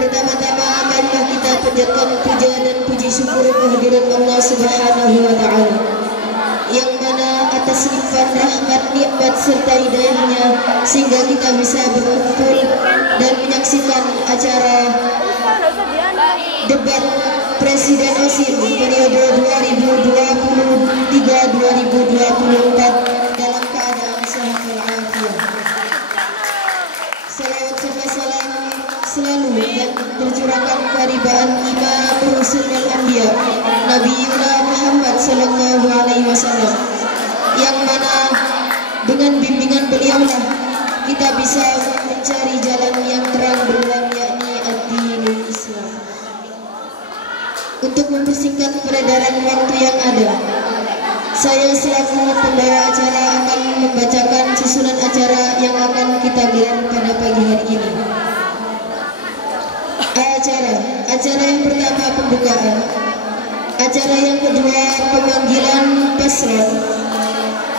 Pertama-tama marilah kita panjatkan puja dan puji syukur kehadirat Allah Subhanahu wa taala, yang mana atas limpahan rahmat, nikmat serta hidayahnya sehingga kita bisa berkumpul dan menyaksikan acara debat Presiden OSIM periode 2023-2024 dalam keadaan sehat walafiat. Salawat serta salam selalu dan tercurahkan keharibaan Imam Rasulul Anbiya Nabi Muhammad sallallahu alaihi wasallam, yang mana dengan bimbingan beliaulah kita bisa mencari jalan yang terang benderang, yakni ad-dinul Islam. Untuk mempersingkat peredaran waktu yang ada, saya selaku pembawa acara akan membacakan susunan acara yang akan kita gelar pada pagi hari ini. Acara yang pertama pembukaan, acara yang kedua pemanggilan paslon,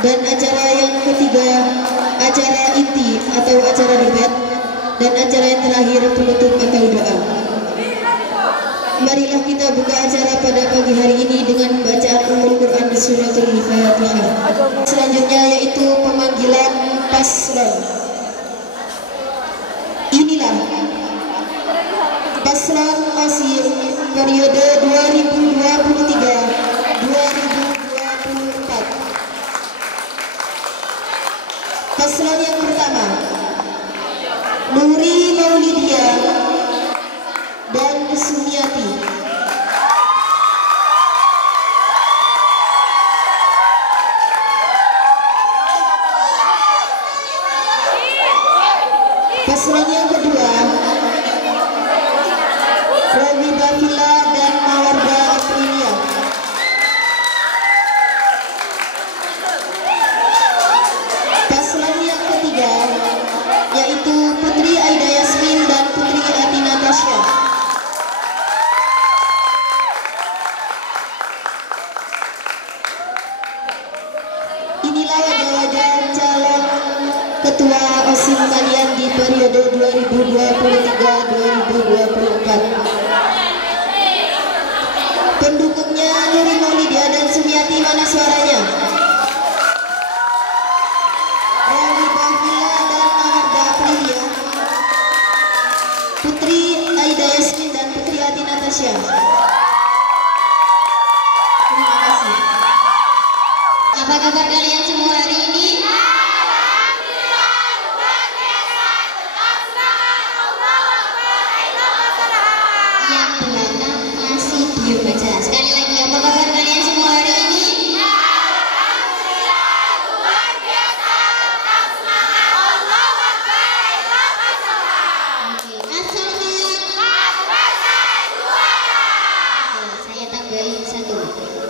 dan acara yang ketiga acara inti atau acara debat, dan acara yang terakhir penutup atau doa. Marilah kita buka acara pada pagi hari ini dengan bacaan Ummul Quran Suratul Fatihah. Selanjutnya yaitu pemanggilan paslon. Inilah paslon OSIM periode 2023-2024. Paslon yang pertama, Nuri Maulidia dan Sumiati. Paslon yang kedua, Robi Bafila dan Mawarda Aprilia. Paslon yang ketiga yaitu Putri Aida Yasmin dan Putri Atina Tasya. Inilah wajah-wajah calon ketua OSIM kalian di periode 2023-2024. Pendukungnya Nuri Maulidia dan Sumiati, mana suaranya? Robi Bafila dan Mawarda Aprilia, Putri Aida Yasmin dan Putri Atina Tasya. Terima kasih. Apa kabar kalian semua hari ini? Yang belakang masih diem aja. Sekali lagi, apa kabar kalian semua hari ini? Saya tambahin satu.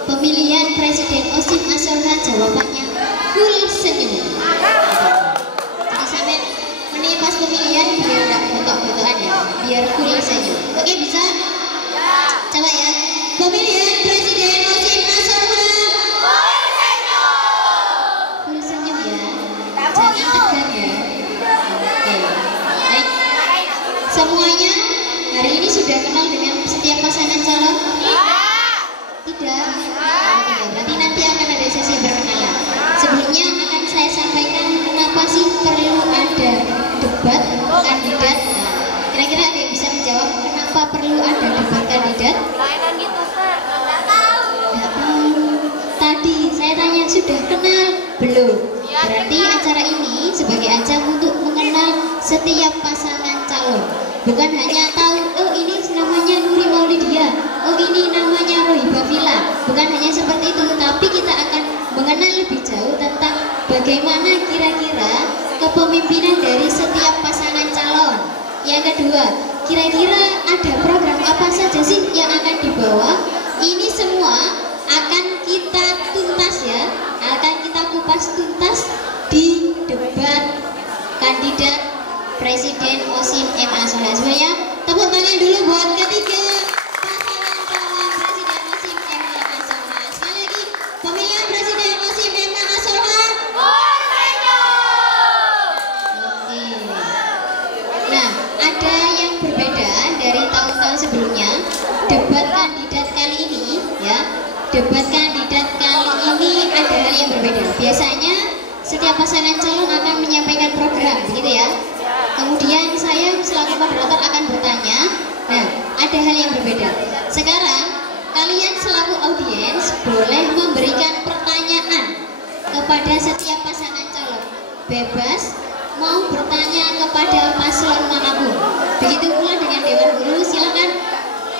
Pemilihan Presiden OSIM Asorha jawabannya full senyum. Jadi sampai menit pas pemilihan biar gak botok-botokan ya, biar full senyum. Oke, bisa? Coba ya. Pemilihan Presiden OSIM Asorha full senyum ya. Jangan tegang ya. Oke. Baik. Semuanya hari ini sudah kenal dengan setiap pasangan calon? Tidak. Berarti nanti akan ada sesi perkenalan. Sebelumnya akan saya sampaikan kenapa sih perlu ada debat kandidat. Kira-kira ada yang bisa menjawab kenapa perlu ada debat kandidat? Nggak tahu. Tadi saya tanya sudah kenal belum? Berarti acara ini sebagai ajang untuk mengenal setiap pasangan calon. Bukan hanya tahu, oh ini namanya Nuri Maulidia, oh ini namanya Robi Bafila. Bukan hanya seperti itu, tapi kita akan mengenal lebih jauh tentang bagaimana kira-kira kepemimpinan dari setiap pasangan calon. Yang kedua, kira-kira ada program apa saja sih yang akan dibawa? Ini semua akan kita tuntas ya, akan kita kupas tuntas di debat kandidat Presiden OSIM MA Asorha. Semuanya tepuk tangan dulu buat ketiga pasangan calon Presiden OSIM MA Asorha. Sekali lagi, pemilihan Presiden OSIM MA Asorha. Oke. Nah, ada yang berbeda dari debat kandidat kali ini ya, debat kandidat kali ini ada hal yang berbeda. Biasanya setiap pasangan calon akan menyampaikan program, begitu ya. Kemudian saya selaku moderator akan bertanya. Nah, ada hal yang berbeda. Sekarang kalian selaku audiens boleh memberikan pertanyaan kepada setiap pasangan calon. Bebas mau bertanya kepada paslon manapun. Begitu pula dengan Dewan Guru, silakan.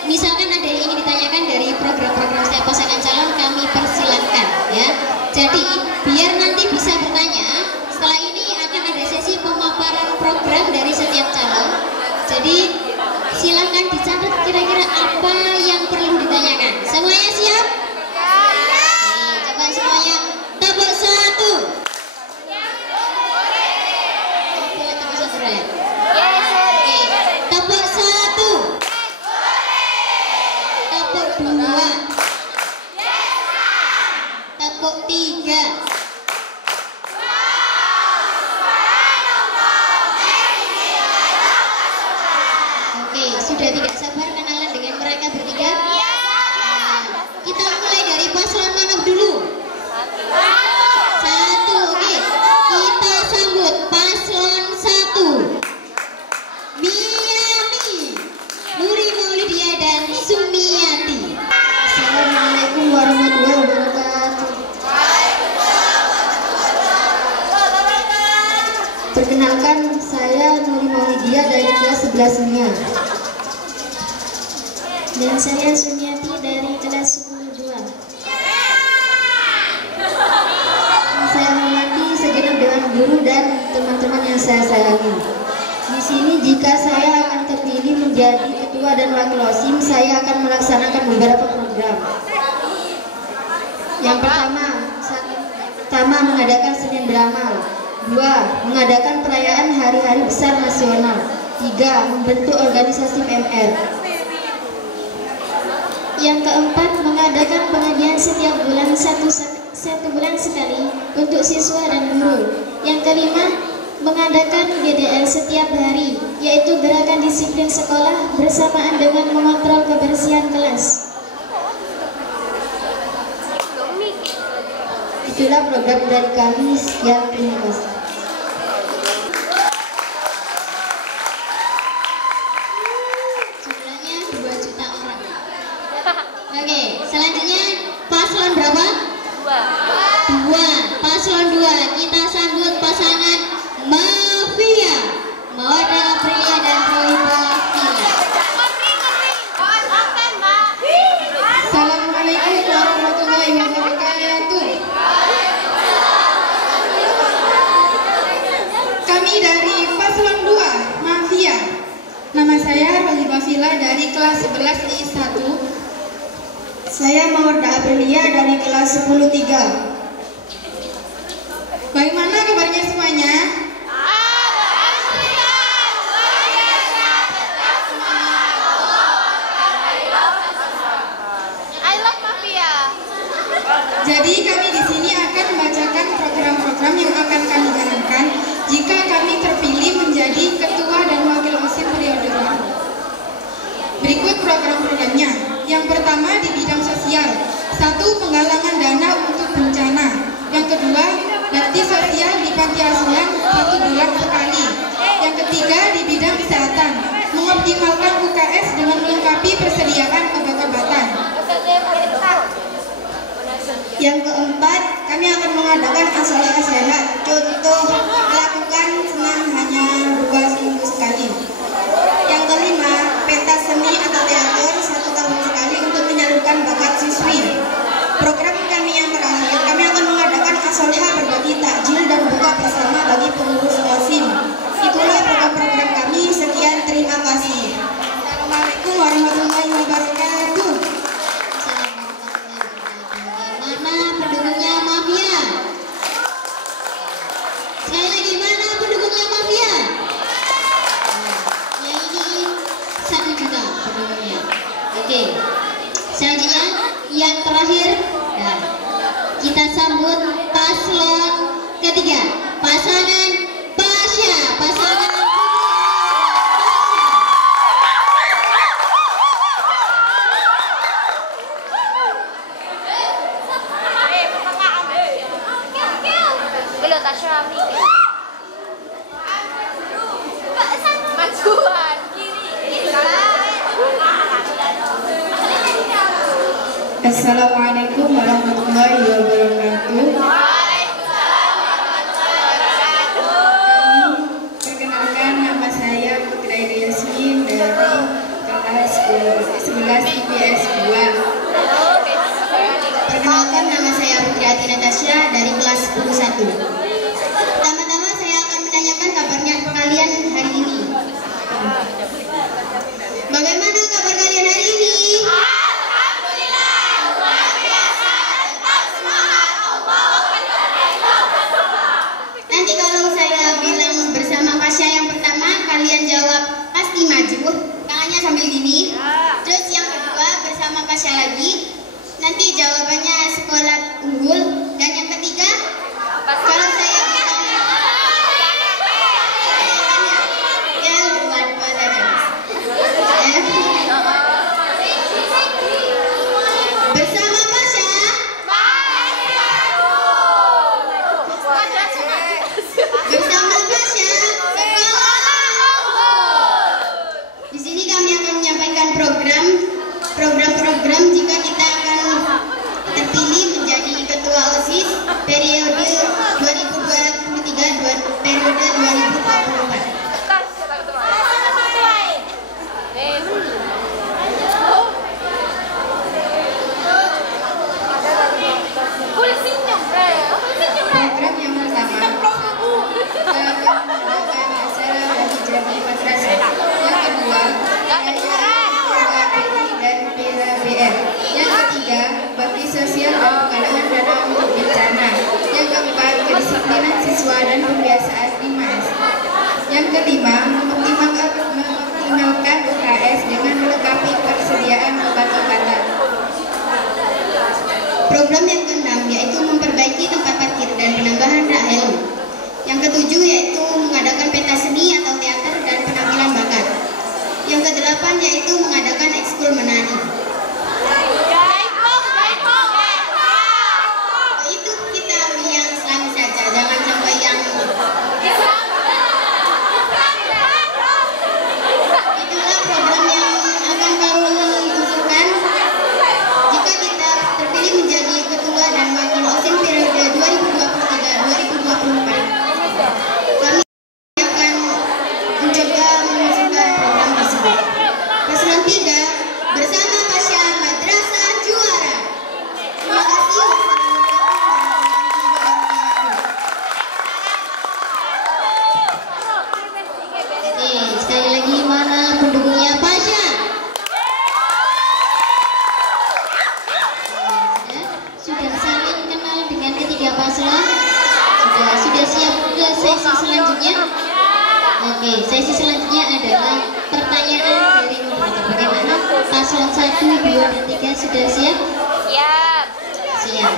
Misalkan ada yang ingin ditanyakan dari program-program setiap pasangan calon, kami persilahkan ya. Jadi biar nanti bisa bertanya. Setelah ini akan ada sesi pemaparan program dari setiap calon. Jadi silakan dicatat kira-kira apa yang perlu ditanyakan. Semuanya siap? Oke, coba semuanya tepuk satu. Boleh tepuk satu ya? Oke, tepuk satu. Tepuk dua. Tepuk tiga. Sudah tidak sabar kenalan dengan mereka bertiga? Nah, kita mulai dari paslon mana dulu? Satu, oke. Kita sambut paslon satu. Miami, Nuri Maulidia dan Sumiati. Assalamualaikum warahmatullahi wabarakatuh. Perkenalkan, saya Nuri Maulidia dari kelas 11 Dunia. Dan saya Sumiati dari kelas 10-2. Saya hormati segenap Dewan Guru dan teman-teman yang saya sayangi. Di sini jika saya akan terpilih menjadi ketua dan wakil OSIM, saya akan melaksanakan beberapa program. Yang pertama mengadakan Senin Beramal. 2. Mengadakan perayaan hari-hari besar nasional. 3. Membentuk organisasi PMR. Yang keempat, mengadakan pengajian setiap bulan satu bulan sekali untuk siswa dan guru. Yang kelima, mengadakan GDL setiap hari, yaitu gerakan disiplin sekolah bersamaan dengan mengontrol kebersihan kelas. Itulah program dari kami. Sekian, terima kasih. Jumlahnya 2 juta orang. Oke, selanjutnya paslon berapa? 2. Paslon 2, kita sambut pasangan Mafia, Mawaddah Aprilia dan Rohibah Fila. Assalamualaikum warahmatullahi wabarakatuh. Kami dari paslon 2, Mafia. Nama saya Rohibah Fila dari kelas 11 I1. Saya Mawaddah Aprilia dari kelas 10-3. Bagaimana kabarnya semuanya? I love Mafia. Jadi kami di sini akan membacakan program-program yang akan kami jalankan jika kami terpilih menjadi ketua dan wakil OSIM periode baru. Berikut program-programnya. Yang pertama di bidang sosial. 1. Penggalangan dana untuk bencana. Yang kedua, bakti sosial di panti asuhan 1 bulan sekali. Yang ketiga di bidang kesehatan. Mengoptimalkan UKS dengan melengkapi persediaan obat-obatan. Yang keempat, kami akan mengadakan asola sehat. Contoh, melakukan senam hanya 2 minggu sekali. Yang kelima, pentas seni atau teater 1 tahun sekali untuk menyalurkan bakat siswi. Program kami yang terakhir, kami akan mengadakan asola berbagi takjil dan buka bersama bagi pengurus OSIM. Itulah program-program kami. Sekian, terima kasih. Assalamualaikum warahmatullahi wabarakatuh. Mana pendukungnya Mafia? Sekali lagi, mana pendukungnya Mafia? Ya, ini 1 juta pendukungnya. Oke, selanjutnya yang terakhir, nah, kita sambut paslon ketiga, pasangan Pasha, pasangan Putri Pasha. Assalamualaikum warahmatullahi wabarakatuh. Perkenalkan, nama saya Putri Aida Yasmin dari kelas 11 IPS 2. Perkenalkan, nama saya Putri Ati Natasha dari kelas 11. Pertama-tama saya akan menanyakan kabarnya kalian hari ini. Bagaimana kabar kalian hari ini? Nanti kalau saya bilang bersama Pasha yang pertama, kalian jawab pasti maju, tangannya sambil gini. Terus yang kedua bersama Pasha lagi, nanti jawabannya sekolah unggul. Dan yang ketiga, kalau saya bilang yang dua-dua saja. Bersama Pasha. Bersama Pasha, di sini kami akan menyampaikan program-program jika kita akan terpilih menjadi ketua OSIS periode 2023 periode 2024. Program yang pertama mengadakan acara bagi jadi madrasah. Yang kedua, PABI dan PABR. Yang ketiga, bakti sosial dan penggalangan dana untuk bencana. Yang keempat, kedisiplinan siswa dan pembiasaan 5S. Yang kelima, mengoptimalkan UKS dengan melengkapi persediaan obat-obatan. Program yang keenam yaitu memperbaiki tempat parkir dan penambahan rak helm. Yang ketujuh yaitu mengadakan pentas seni atau teater dan penampilan bakat. Yang kedelapan yaitu mengadakan ekskul menari. Itu kita ambil yang Islami saja, jangan sampai yang itulah program yang akan kami usulkan jika kita terpilih menjadi ketua dan wakil OSIS periode 2023-2024. Kami akan mencoba mengusulkan program tersebut. Paslon 3 bersama Pasha Madrasah Juara. Terima kasih. Oke, sekali lagi mana pendukungnya Pasha? Sudah saling kenal dengan ketiga paslon? Sudah siap ke sesi selanjutnya? Oke, sesi selanjutnya adalah pertanyaan dari moderator. Bagaimana? Paslon 1, 2, dan 3 sudah siap? Siap.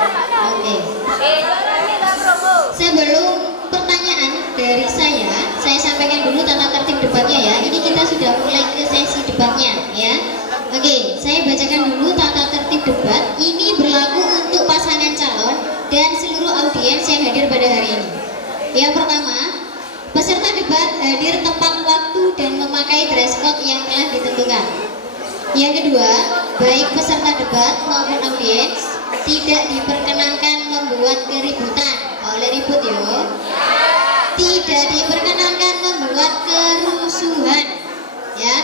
Oke. Sebelum pertanyaan dari saya sampaikan dulu tata tertib debatnya ya. Ini kita sudah mulai ke sesi debatnya ya. Oke, saya bacakan dulu tata tertib debat. Ini berlaku untuk pasangan calon dan seluruh audiens yang hadir pada hari ini. Yang pertama, peserta debat hadir tepat waktu dan memakai dress code yang telah ditentukan. Yang kedua, baik peserta debat maupun audiens tidak diperkenankan membuat keributan. Oleh ribut yo. Tidak diperkenankan membuat kerusuhan. Ya.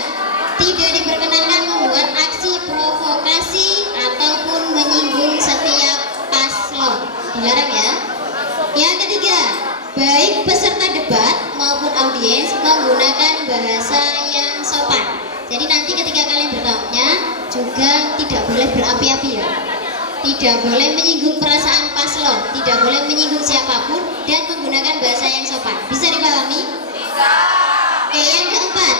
Tidak diperkenankan membuat aksi provokasi ataupun menyinggung setiap paslon. Dilarang ya. Yang ketiga, baik peserta debat maupun audiens menggunakan bahasa yang sopan. Jadi nanti ketika kalian bertanya juga tidak boleh berapi-api ya. Tidak boleh menyinggung perasaan paslon, tidak boleh menyinggung siapapun dan menggunakan bahasa yang sopan. Bisa dipahami? Bisa. Oke, yang keempat,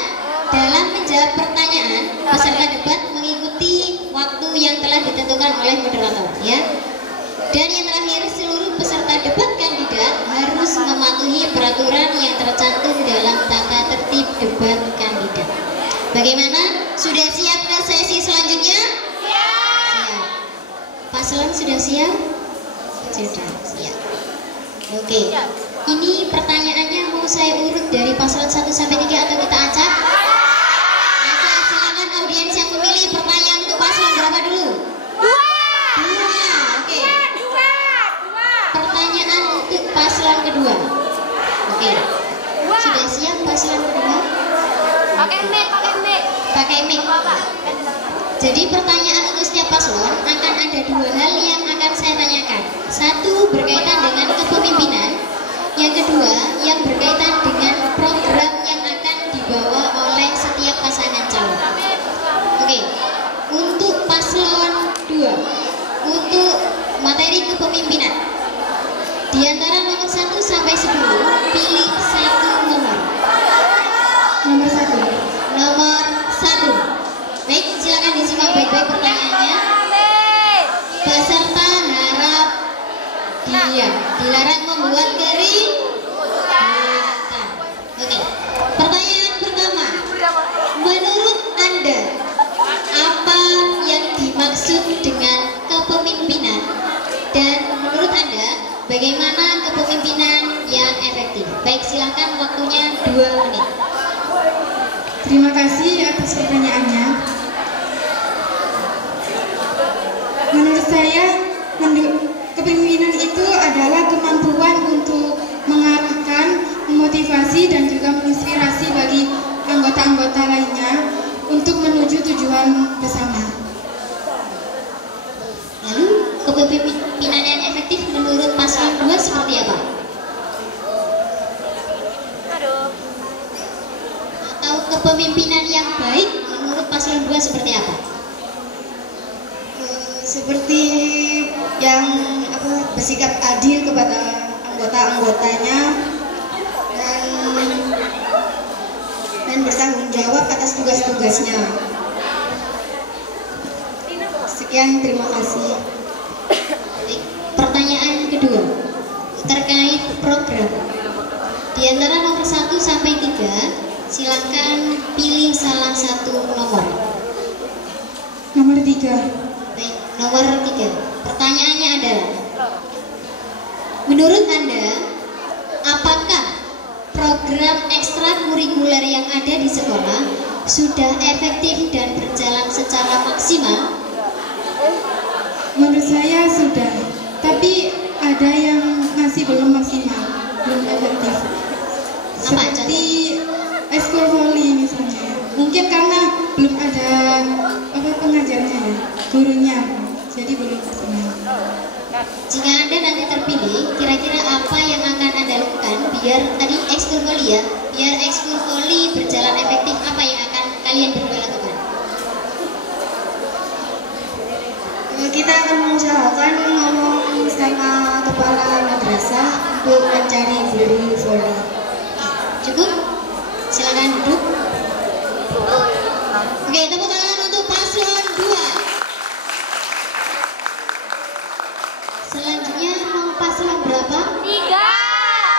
dalam menjawab pertanyaan, peserta debat mengikuti waktu yang telah ditentukan oleh moderator ya. Dan yang terakhir, seluruh peserta debat kandidat harus mematuhi peraturan yang tercantum dalam tata tertib debat kandidat. Bagaimana? Sudah siap ke sesi selanjutnya? Siap. Paslon sudah siap? Sudah siap. Oke. Ini pertanyaannya mau saya urut dari paslon 1 sampai 3 atau kita acak? Acak, silakan audiens yang memilih pertanyaan untuk paslon berapa dulu? 2. paslon kedua? Pakai mic. Pakai mic. Jadi pertanyaan untuk setiap paslon akan ada dua hal yang akan saya tanyakan. Satu berkaitan dengan kepemimpinan, yang kedua yang berkaitan dengan program yang akan dibawa oleh setiap pasangan calon. Oke, untuk paslon 2, untuk materi kepemimpinan, di antara nomor 1 sampai 10, pilih satu nomor. Nomor 1. Nomor 1. Baik, silakan disimak baik-baik pertanyaannya. Peserta harap dilarang membuat keributan. Oke. Pertanyaan pertama. Menurut Anda, apa yang dimaksud dengan kepemimpinan? Dan menurut Anda, bagaimana kepemimpinan yang efektif? Baik, silakan, waktunya 2 menit. Terima kasih atas pertanyaannya. Menurut saya, kepemimpinan itu adalah kemampuan untuk mengarahkan, memotivasi, dan juga menginspirasi bagi anggota-anggota lainnya untuk menuju tujuan bersama. Lalu, kepemimpinan yang efektif menurut paslon 2 seperti apa? Atau kepemimpinan yang baik menurut paslon 2 seperti apa? Seperti yang bersikap adil kepada anggota-anggotanya dan bertanggung jawab atas tugas-tugasnya. Sekian, terima kasih. Baik, pertanyaan kedua terkait program. Di antara nomor 1 sampai 3, silakan pilih salah satu nomor. Nomor 3. Baik, nomor 3. Pertanyaannya adalah, menurut Anda, apakah program ekstrakurikuler yang ada di sekolah sudah efektif dan berjalan secara maksimal? Menurut saya sudah, tapi ada yang masih belum maksimal, belum efektif. Seperti ekskul voli misalnya. Mungkin karena belum ada pengajarnya ya, gurunya, jadi belum maksimal. Jika Anda nanti terpilih, kira-kira apa yang akan Anda lakukan biar tadi ekskul voli ya, biar ekskul voli berjalan efektif, apa yang akan kalian berdua lakukan? Kita akan mengusahakan ngomong sama kepala madrasah untuk mencari guru voli. Cukup? Silakan duduk. Oke, tepuk tangan untuk paslon 2. Selanjutnya mau paslon berapa? 3.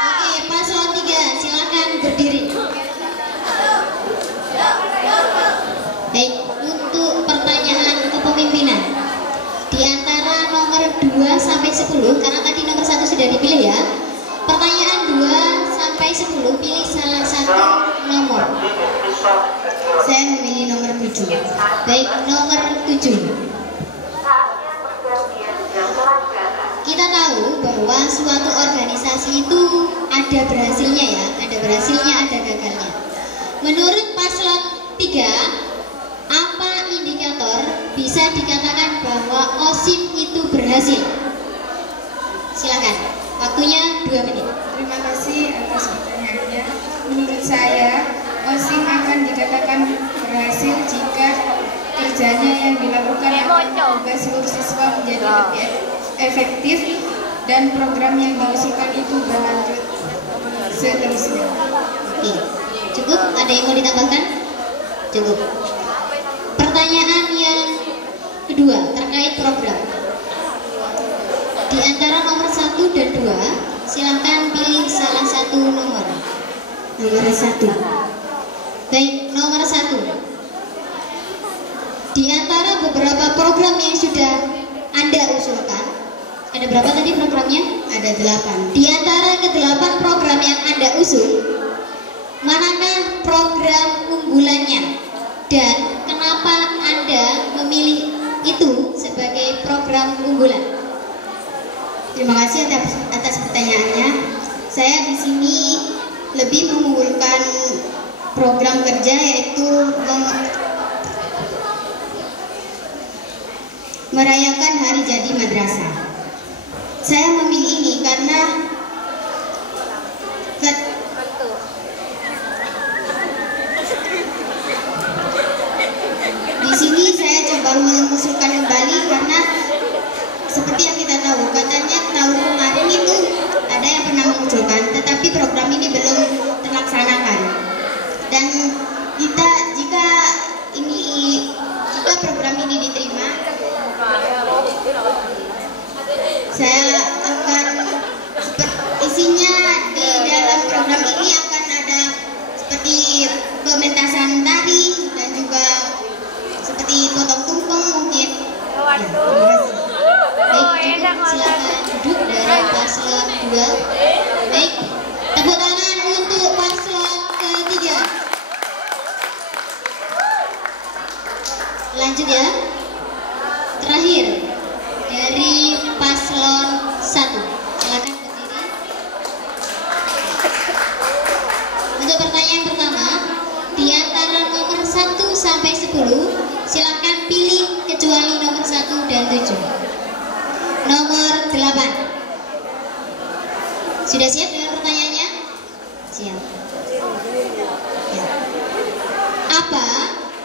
Oke, paslon 3, silakan berdiri. Baik, untuk pertanyaan kepemimpinan, di antara nomor 2 sampai 10, karena tadi nomor 1 sudah dipilih ya. Pertanyaan 2 sampai 10, pilih salah satu nomor. Saya memilih nomor 7. Baik, nomor 7. Kita tahu bahwa suatu organisasi itu ada berhasilnya ya, ada berhasilnya, ada gagalnya. Menurut paslon 3, apa indikator bisa dikatakan bahwa OSIP itu berhasil? Silakan, waktunya 2 menit. Terima kasih atas pertanyaannya. Menurut saya, OSIP akan dikatakan berhasil jika kerjanya yang dilakukan akan mengubah seluruh siswa menjadi lebih efektif dan program yang diusulkan itu berlanjut seterusnya. Oke, cukup? Ada yang mau ditambahkan? Cukup. Pertanyaan yang kedua terkait program. Di antara nomor 1 dan 2, silakan pilih salah satu nomor. Nomor 1. Baik, nomor 1. Di antara beberapa program yang sudah Anda usulkan, ada berapa tadi programnya? Ada 8. Di antara ke-8 program yang Anda usul, manakah program unggulannya? Dan kenapa Anda memilih itu sebagai program unggulan? Terima kasih atas pertanyaannya. Saya di sini lebih mengunggulkan program kerja yaitu merayakan hari jadi madrasah. Saya memilih ini karena di sini saya coba mengusulkan kembali karena seperti yang kita tahu, katanya tahun kemarin itu ada yang pernah mengusulkan, tetapi program ini belum terlaksanakan. Dan jika program ini diterima, saya akan isinya di dalam program ini akan ada seperti pementasan tari dan juga seperti potong tumpeng mungkin. Ya, terima kasih. Baik, silakan duduk dari paslon 2. Baik, tepuk tangan untuk paslon ketiga. Lanjut ya. Terakhir dari paslon 1. Silakan berdiri. Untuk pertanyaan pertama, di antara nomor 1 sampai 10, silakan pilih kecuali nomor 1 dan 7. Nomor 8. Sudah siap dengan pertanyaannya? Siap. Ya. Apa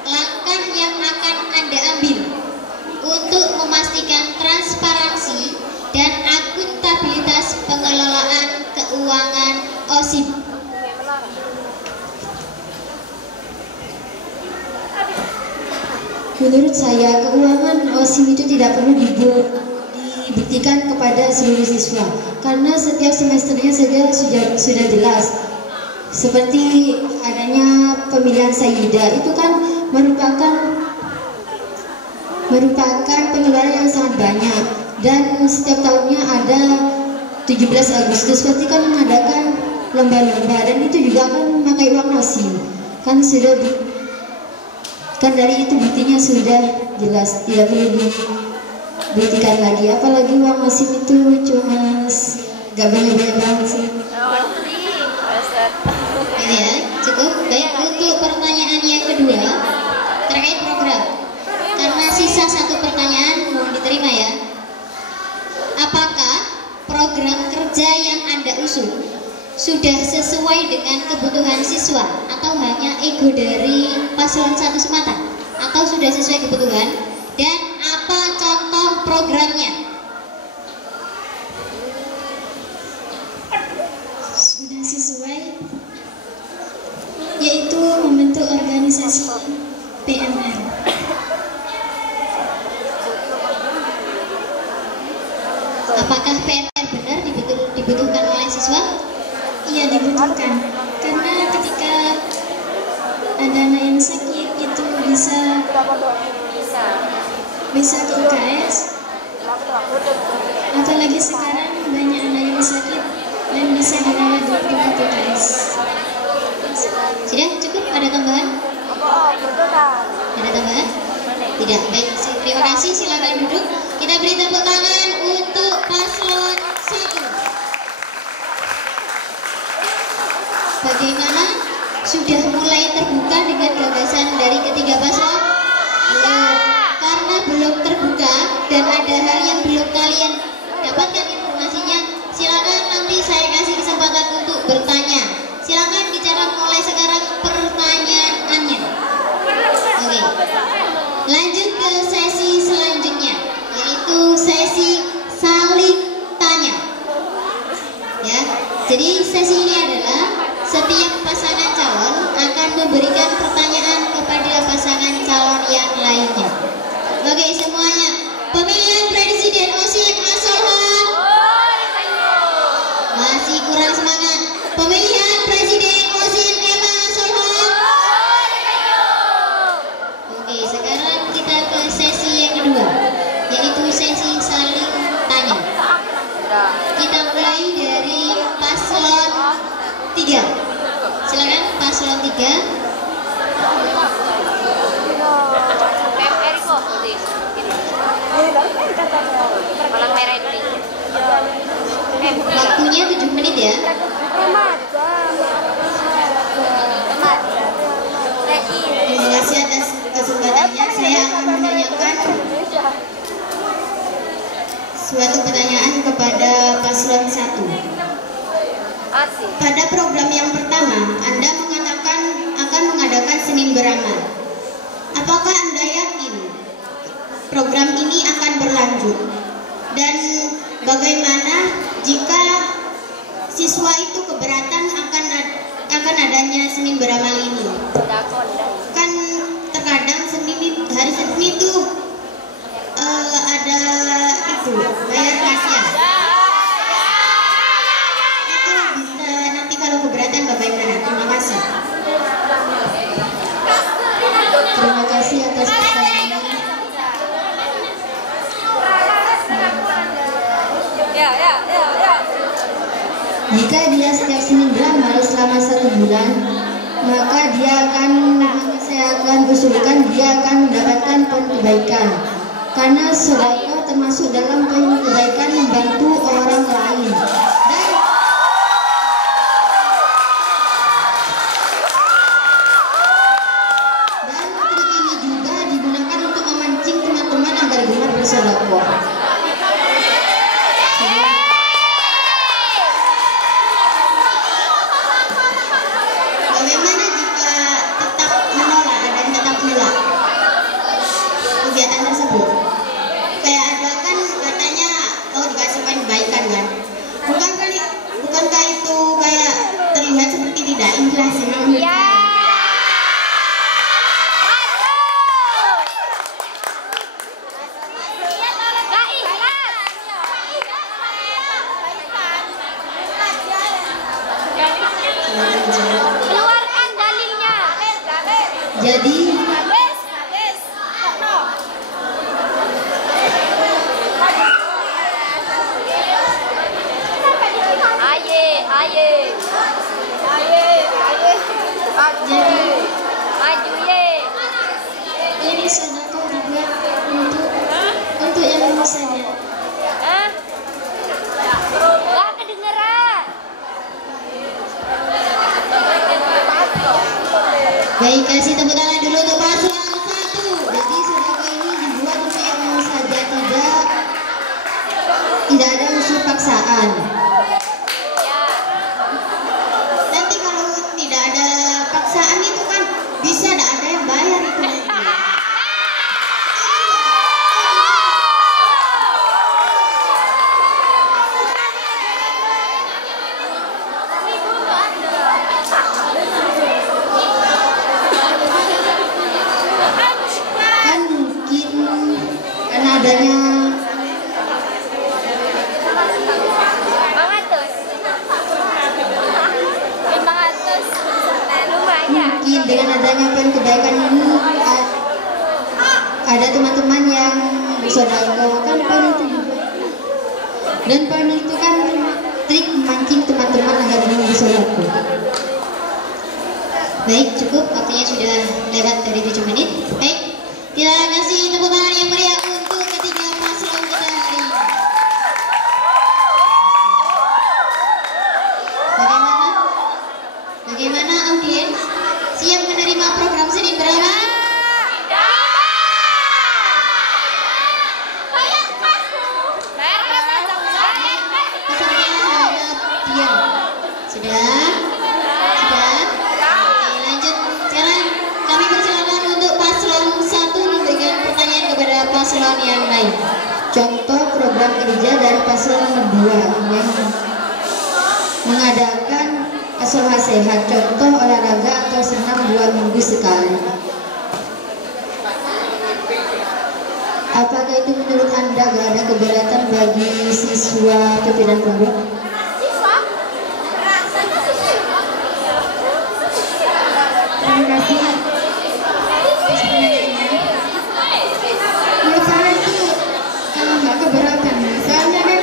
langkah yang akan Anda ambil untuk memastikan transparansi dan akuntabilitas pengelolaan keuangan OSIP? Menurut saya, keuangan OSIP itu tidak perlu dibuktikan kepada seluruh siswa, karena setiap semesternya sudah jelas. Seperti adanya pemilihan Sayyidah, itu kan merupakan pengeluaran yang sangat banyak, dan setiap tahunnya ada 17 Agustus pasti kan mengadakan lomba-lomba, dan itu juga akan memakai uang OSIP. Kan dari itu buktinya sudah jelas, tidak perlu dibuktikan lagi. Apalagi uang OSIP itu cuma gak banyak-banyak banget sih. Ya, cukup. Baik, untuk pertanyaan yang kedua terkait program. Karena sisa 1 pertanyaan, mohon diterima ya. Apakah program kerja yang Anda usung sudah sesuai dengan kebutuhan siswa atau hanya ego dari paslon 1 semata, atau sudah sesuai kebutuhan, dan apa contoh programnya? Sudah sesuai, yaitu membentuk organisasi PMR. Apakah PMR benar dibutuhkan oleh siswa? Iya, dibutuhkan, karena ketika ada anak yang sakit itu bisa ke UKS, apalagi sekarang banyak anak yang sakit dan bisa dirawat di UKS. Sudah cukup? Ada tambahan? Ada tambahan? Tidak. Baik, terima kasih. Silakan duduk. Kita beri tepuk tangan untuk paslon 1. Bagaimana? Sudah mulai terbuka dengan gagasan dari ketiga paslon? Belum. Karena belum terbuka dan ada hal yang belum kalian dapatkan informasinya, silakan nanti saya kasih kesempatan untuk bertanya. Silakan bicara mulai sekarang pertanyaannya. Oke. Lanjut ke sesi selanjutnya, yaitu sesi saling tanya. Ya. Jadi sesi ini adalah setiap pasangan calon akan memberikan pertanyaan kepada pasangan calon yang lainnya. Oke, semuanya. Pemilihan Presiden OSIP Asolhan. Masih kurang semangat. Pemilihan Presiden OSIP Emma Asolhan. Oke, sekarang kita ke sesi yang kedua, yaitu sesi saling tanya. Kita mulai dari paslon 3. Silakan paslon 3. saya akan menanyakan suatu pertanyaan kepada paslon 1. Pada program yang pertama, Anda mengatakan akan mengadakan Senin Beramal. Apakah Anda yakin program ini akan berlanjut? Dan bagaimana jika siswa itu keberatan akan adanya Senin Beramal ini? Kan terkadang hari Senin itu ada itu bayar kas ya. Itu bisa nanti kalau keberatan bagaimana? Terima kasih. Terima kasih atas pertanyaannya. Jika dia setiap Senin beramal selama 1 bulan, maka saya akan usulkan dia akan mendapatkan poin kebaikan. Karena sedekah termasuk dalam poin kebaikan membantu orang lain. Dan trik ini juga digunakan untuk memancing teman-teman agar gemar bersedekah. Bagaimana jika tetap menolak kegiatan tersebut? Kayak ada kan katanya dikasih poin kebaikan kan? Bukankah itu kayak terlihat seperti tidak ikhlas? Ya. Keluarkan dalilnya. Jadi Ini sedekah dibuat untuk yang misalnya. Gak kedengeran. Baik, kasih tepuk tangan dulu untuk paslon 1. Jadi sedekah ini dibuat untuk yang mau saja, tidak ada unsur paksaan. Nanti kalau tidak ada paksaan itu kan bisa tidak ada yang bayar itu. Kan mungkin karena adanya mungkin dengan adanya poin kebaikan ini ada teman-teman yang bersedekah, kan poin itu juga. Dan poin itu kan trik memancing teman-teman agar mau bersedekah. Baik, cukup. Waktunya sudah lewat dari 7 menit. Baik, kita kasih tepuk tangan yang meriah untuk ketiga paslon kita hari ini. Bagaimana audiens? Siap menerima program Senin Beramal? Peserta harap diam. Sudah? Oke, lanjut. Sekarang kami persilakan untuk paslon 1 memberikan pertanyaan kepada paslon yang lain. Contoh program kerja dari paslon nomor 2 yang mengadakan asuhan sehat, contoh olahraga atau senam 2 minggu sekali. Apakah itu menurut Anda gak ada keberatan bagi siswa pimpinan program? Terima kasih. Menurut saya itu nggak keberatan. Soalnya kan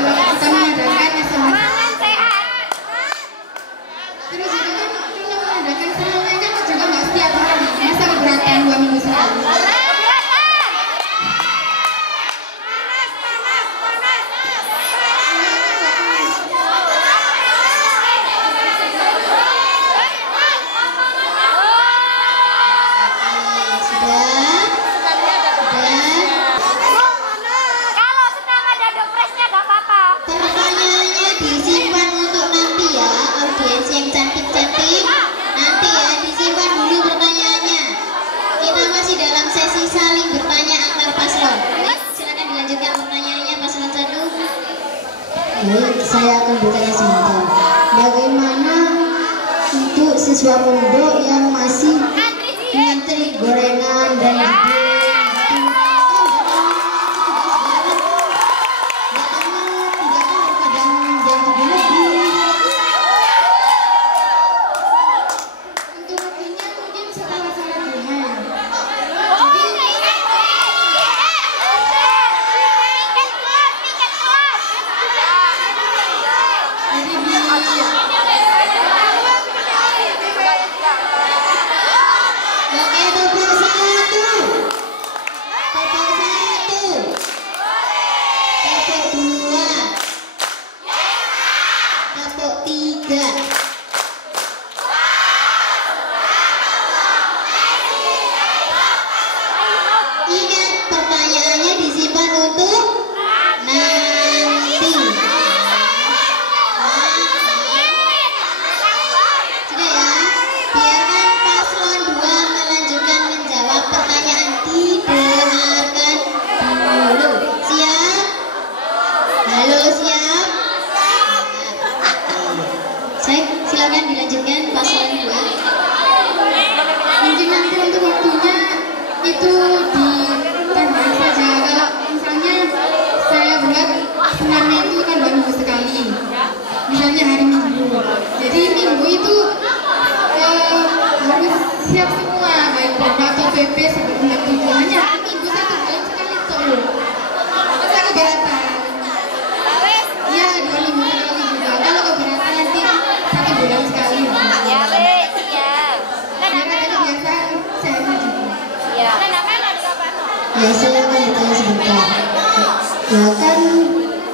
kalau kita mengadakan asuhan terus juga kan kalau mengadakan asuhan kan juga nggak setiap hari. Masa keberatan 2 minggu sekali? saling bertanya antar paslon. Silakan dilanjutkan pertanyaannya paslon 1. Baik, saya akan bertanya sebentar. Bagaimana untuk siswa pondok yang masih mengantri gorengan dan Ingat, pertanyaannya disimpan untuk nanti. Sudah ya, biarkan paslon 2 melanjutkan menjawab pertanyaan. Didengarkan dulu. Siap? Halo, siap? Cek, silakan dilanjutkan paslon 2. Mungkin nanti untuk waktunya itu ditambah saja. Kalau misalnya saya buat senamnya itu kan 2 minggu sekali, misalnya hari Minggu. Jadi Minggu itu harus siap semua, baik pondok atau PP sebelum jam 7. Hanya hari Minggu 1 bulan sekali tuh. Masa keberatan? Iya, 2 minggu sekali juga. Kalau keberatan nanti 1 bulan sekali. Ya, wes, ya. Karena ada kebiasaan saya juga. Ya. ya saya akan bertanya sebentar. Ya kan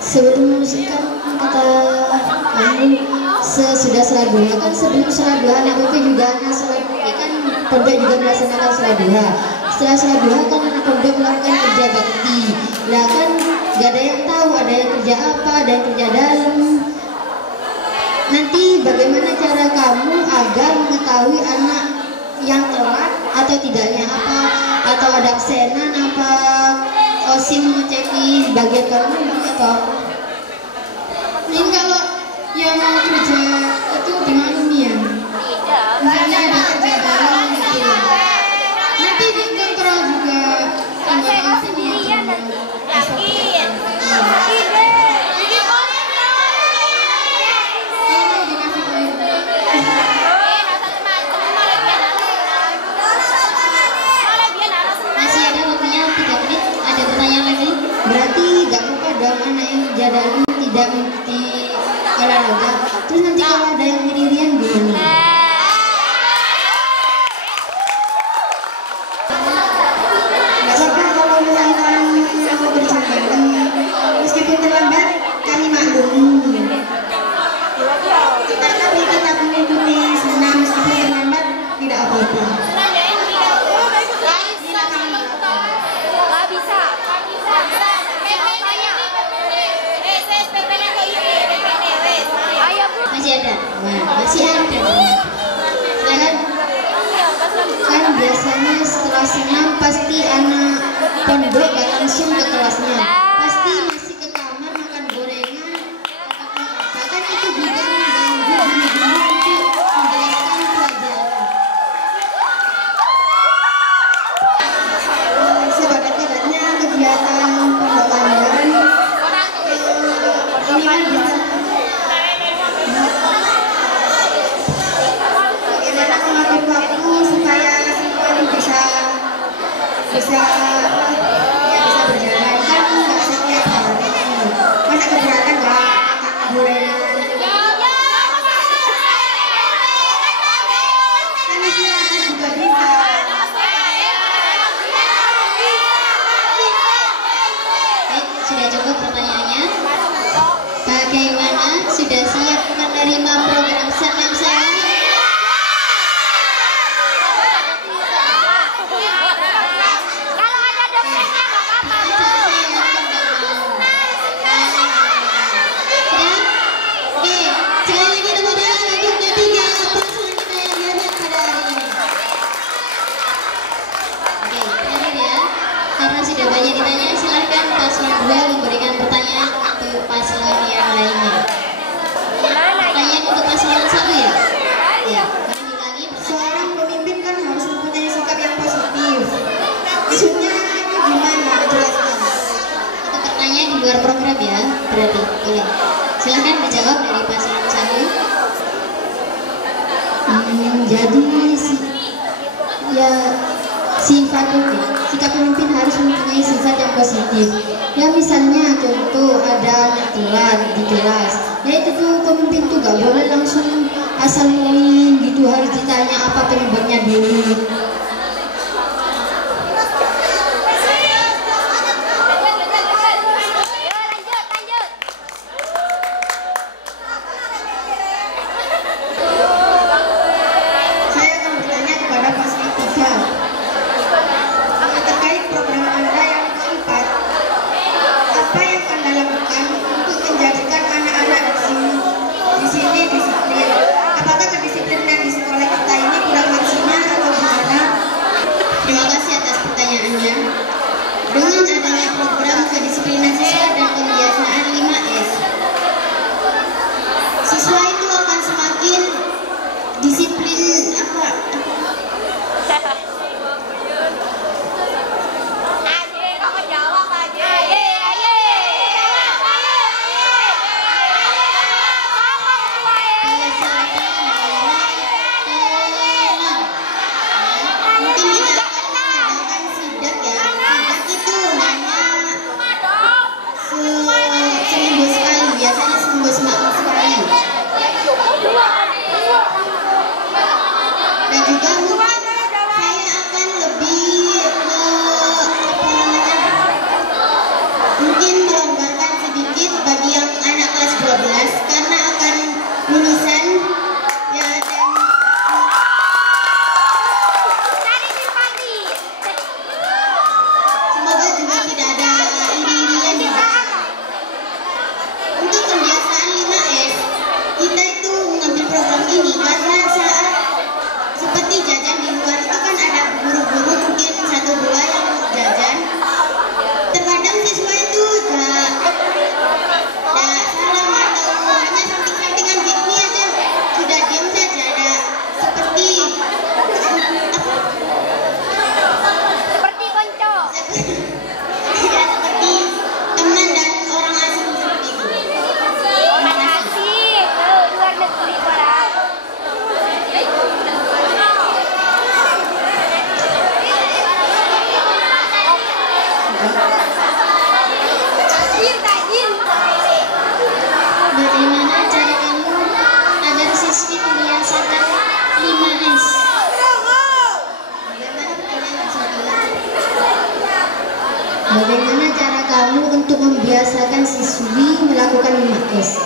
sebelum kan kata kamu sesudah sholat duha kan sebelum sholat duha anak PP juga anak sholat kan pondok juga melaksanakan sholat duha. Setelah sholat duha kan anak pondok melakukan kerja bakti. Lah kan gak ada yang tahu ada yang kerja apa, ada yang kerja dalam. Nanti bagaimana cara kamu agar mengetahui anak yang telat atau tidaknya apa, atau ada absenan apa, OSIM mengeceki bagian kamu atau apa? Ini kalau yang mau kerja itu dimaklumi ya. Misalnya ada kerja dalam gitu. Nanti dikontrol juga anggota sendirian nanti. Masih ada waktunya 3 menit. Ada pertanyaan lagi? Berarti gak apa-apa dong anak yang kerja dalam tidak mengikuti olahraga. Terus nanti kalau ada yang sendirian gimana? Gak apa-apa kalau misalkan aku kerja bareng, meskipun terlambat kami maklum. Kita kami tetap mengikuti senam meskipun terlambat tidak apa-apa. Nggak bisa. Ayo, Bu. Masih ada? Wah, masih ada. Silakan. Kan biasanya setelah senam pasti anak pondok gak langsung ke kelasnya, pasti masih ke kamar makan gorengan atau apa. Kan itu juga mengganggu guru-guru untuk menjelaskan pelajaran. Sebadat-badatnya kegiatan pondok Pandan ini kan bisa bagaimana mengatur waktu supaya semuanya bisa berjalan kan nggak setiap hari. Masa keberatan nggak makan gorengan kan istirahat juga bisa. Baik, sudah cukup pertanyaannya. Bagaimana? Sudah siap menerima program senam saya? Kalau ada sudah banyak ditanya, silahkan paslon 2 memberikan pertanyaan untuk paslon yang lainnya. Pertanyaan untuk paslon 1 ya? Ya, kami ulangi. Seorang pemimpin kan harus mempunyai sikap yang positif. Maksudnya gimana? Jelaskan. Itu pertanyaan di luar program ya, berarti. Boleh. Silahkan dijawab dari paslon 1. Jadi sikap pemimpin harus mempunyai sifat yang positif. Ya misalnya contoh ada anak telat di kelas, ya itu tuh pemimpin tuh gak boleh langsung asal main gitu, harus ditanya apa penyebabnya dulu. Saya akan bertanya kepada paslon 3. Terkait program Anda yang keempat, apa yang Anda lakukan untuk menjadikan anak-anak di sini disiplin? Apakah kedisiplinan di sekolah kita ini kurang maksimal atau gimana? Terima kasih atas pertanyaannya. Dengan adanya program kedisiplinan siswa dan pembiasaan 5S, siswa itu akan semakin disiplin mungkin kita akan mengadakan sidak ya. Sidak itu hanya seminggu sekali, biasanya seminggu sekali. Dan juga mungkin saya akan lebih mungkin melonggarkan sedikit bagi yang anak kelas 12 karena akan lulusan ya, dan semoga juga tidak ada iri-irian di belakang. Untuk pembiasaan 5S, kita itu mengambil program ini karena saat seperti jajan di luar itu kan ada guru-guru mungkin 1-2 yang jajan. Terkadang siswa itu gak salam atau hanya samping-sampingan gini aja, sudah diam saja, ada seperti konco. ya, seperti teman dan orang asing seperti itu. Terima kasih. Luar negeri orang. Bagaimana cara kamu agar siswi membiasakan 5S? Bagaimana cara kamu untuk membiasakan siswi melakukan 5S?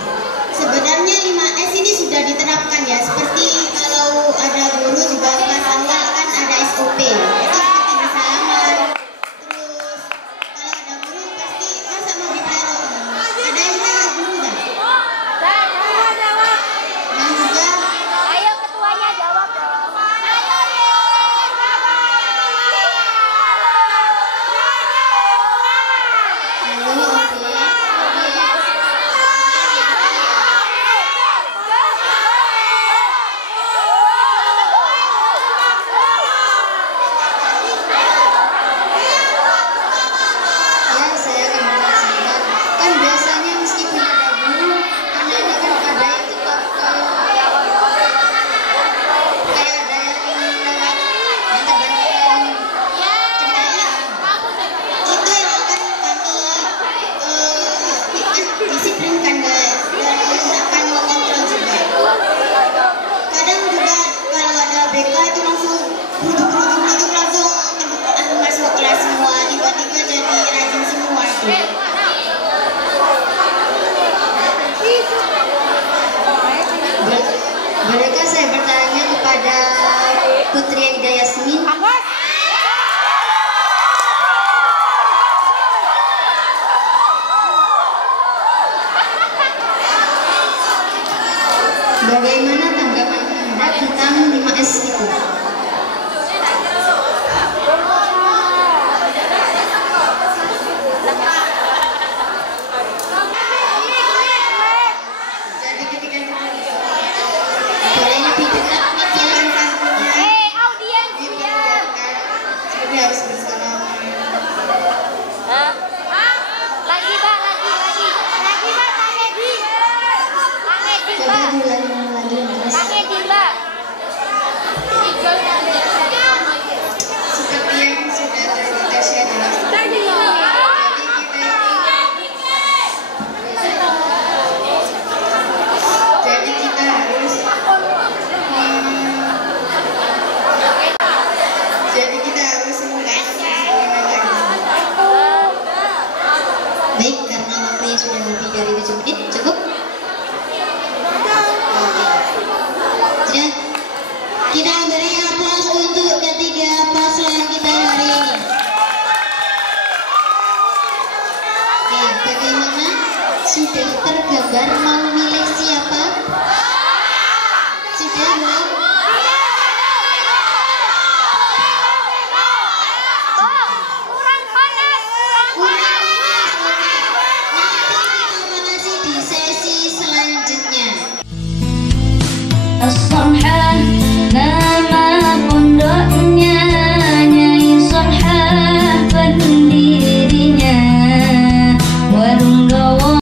Sebenarnya 5S ini sudah diterapkan ya, seperti kalau ada guru juga kelas awal kan ada SOP, itu seperti bersalaman. Terus kalau ada guru pasti masa mau ditaruh, ada yang tahu guru kan? Dan juga Ayo ketuanya jawab dong. Hah? Lagi Pak, lagi Pak, Kang Edi. Kang Edi Coba Pak. diulangi lagi yang keras. Kang Edi Pak. Seperti yang sudah tadi Tasya jelaskan, jadi kita harus menggunakan Baik, karena waktunya sudah lebih dari 7 menit, cukup? Oke. Sudah. Kita beri aplaus untuk ketiga paslon kita hari ini. Oke, bagaimana? Sudah tergambar mau milih siapa? Sudah, boleh